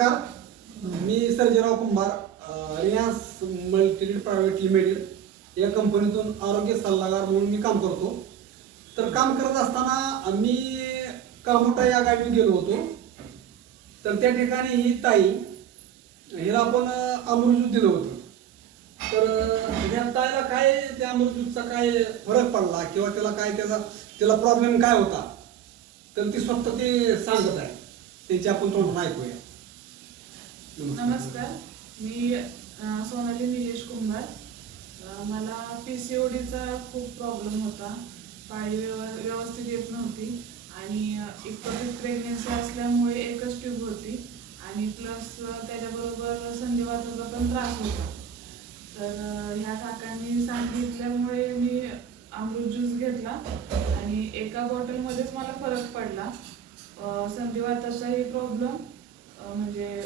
नमस्कार, मी सर्जेराव कुंभार, Reliance मल्टीलीड private limited या कंपनीतून आरोग्य सल्लागार म्हणून मी काम करतो. तर काम करत असताना मी कामोठा या गावी गेलो होतो. तर त्या ठिकाणी ही ताई, हिला आपण अमृतज्यूस दिलं होतं. तर या ताईला काय त्या अमृतज्यूसचा काय फरक पडला किंवा त्याला काय तिला प्रॉब्लेम काय होता, तर ती स्वतः ते सांगत आहे. त्याची आपण तोंडून ऐकूया. नमस्कार, मी सोनाली निलेश कुंभार. मला PCODचा खूप प्रॉब्लेम होता. पाळी व्यवस्थित येत नव्हती आणि इतकं प्रेग्नेन्सी असल्यामुळे एकच ट्यूब होती आणि प्लस त्याच्याबरोबर संधिवाताचा पण त्रास होता. तर ह्या काकांनी सांगितल्यामुळे मी अमृत ज्यूस घेतला आणि एका बॉटलमध्येच मला फरक पडला. संधिवाताचाही प्रॉब्लेम म्हणजे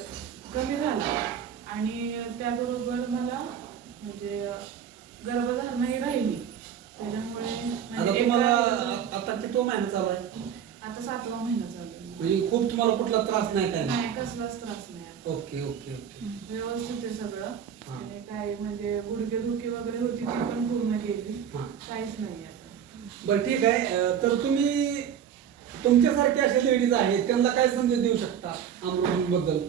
कमी झाला आणि त्याबरोबर मला म्हणजे गर्भधारणही राहिली. त्याच्यामुळे आता किती महिना चालू आहे? आता 7वा महिना चालू आहे. म्हणजे खूप तुम्हाला कुठला त्रास नाही काय? नाही, कसलाच त्रास नाही. Okay okay okay. व्यवस्थित आहे सगळं. आणि काय म्हणजे गुडघेदुखी वगैरे होती ती पण पूर्ण गेली. काहीच नाही आता. बरं, ठीक आहे. तर तुम्ही तुमच्यासारखे असे लेडीज आहेत त्यांना काय संदेश देऊ शकता अमृतबद्दल?